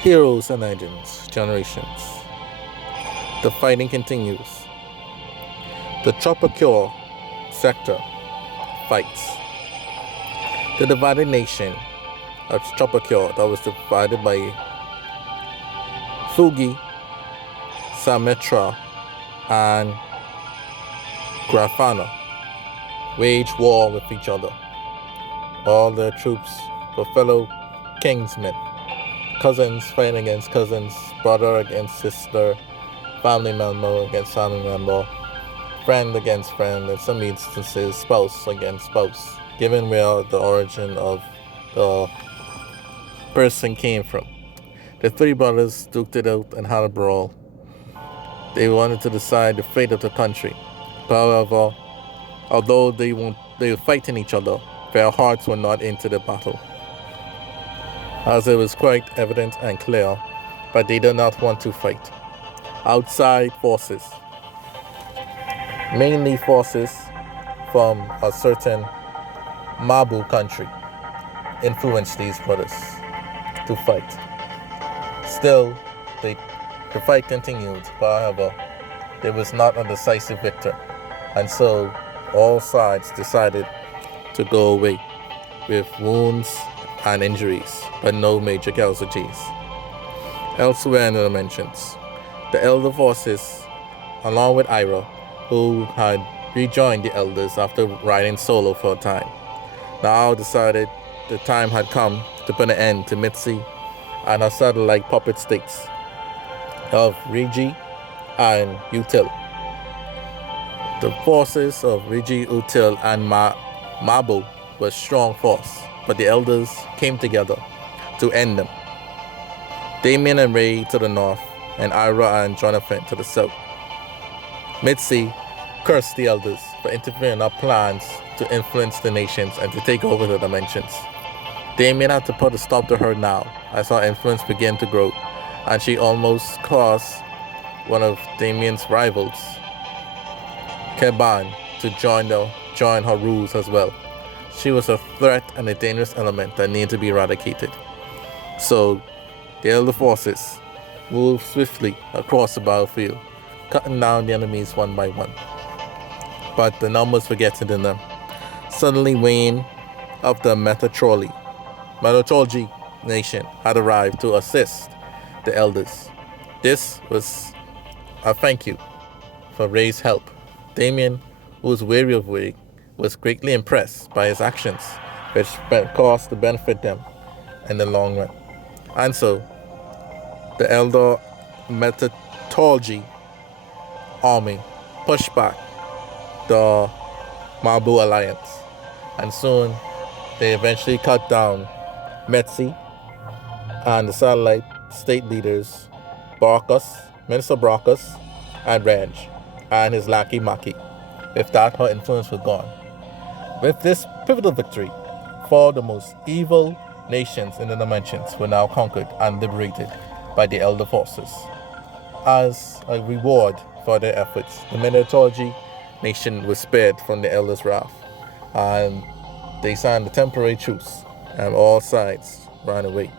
Heroes and legends, generations. The fighting continues. The Tropical sector fights. The divided nation of Tropical that was divided by Fugi, Sametra, and Grafana wage war with each other. All their troops were fellow kingsmen, cousins fighting against cousins, brother against sister, family member against family member, friend against friend, in some instances, spouse against spouse, given where the origin of the person came from. The three brothers duked it out and had a brawl. They wanted to decide the fate of the country. However, although they were fighting each other, their hearts were not into the battle, as it was quite evident and clear that they did not want to fight. Outside forces, mainly forces from a certain Mabu country, influenced these brothers to fight. Still, the fight continued, however, there was not a decisive victor, and so all sides decided to go away with wounds and injuries, but no major casualties. Elsewhere in the dimensions, the elder forces, along with Ira, who had rejoined the elders after riding solo for a time, now decided the time had come to put an end to Mitzi and her satellite puppet states of Rigi and Util. The forces of Rigi, Util, and Mabu were a strong force, but the elders came together to end them. Damien and Ray to the north, and Ira and Jonathan to the south. Mitzi cursed the elders for interfering in our plans to influence the nations and to take over the dimensions. Damien had to put a stop to her now, as her influence began to grow, and she almost caused one of Damien's rivals, Keban, to join her rules as well. She was a threat and a dangerous element that needed to be eradicated. So, the elder forces moved swiftly across the battlefield, cutting down the enemies one by one. But the numbers were getting to them. Suddenly, Wayne of the Metatrolli nation had arrived to assist the elders. This was a thank you for Ray's help. Damien, who was weary of Ray, was greatly impressed by his actions, which caused to benefit them in the long run. And so, the elder Metatology army pushed back the Mabu alliance, and soon they eventually cut down Metzi and the satellite state leaders Minister Brockus, and Reg, and his lackey Maki. With that, her influence was gone. With this pivotal victory, four of the most evil nations in the dimensions were now conquered and liberated by the elder forces. As a reward for their efforts, the Minotaurgy nation was spared from the elders' wrath, and they signed a temporary truce, and all sides ran away.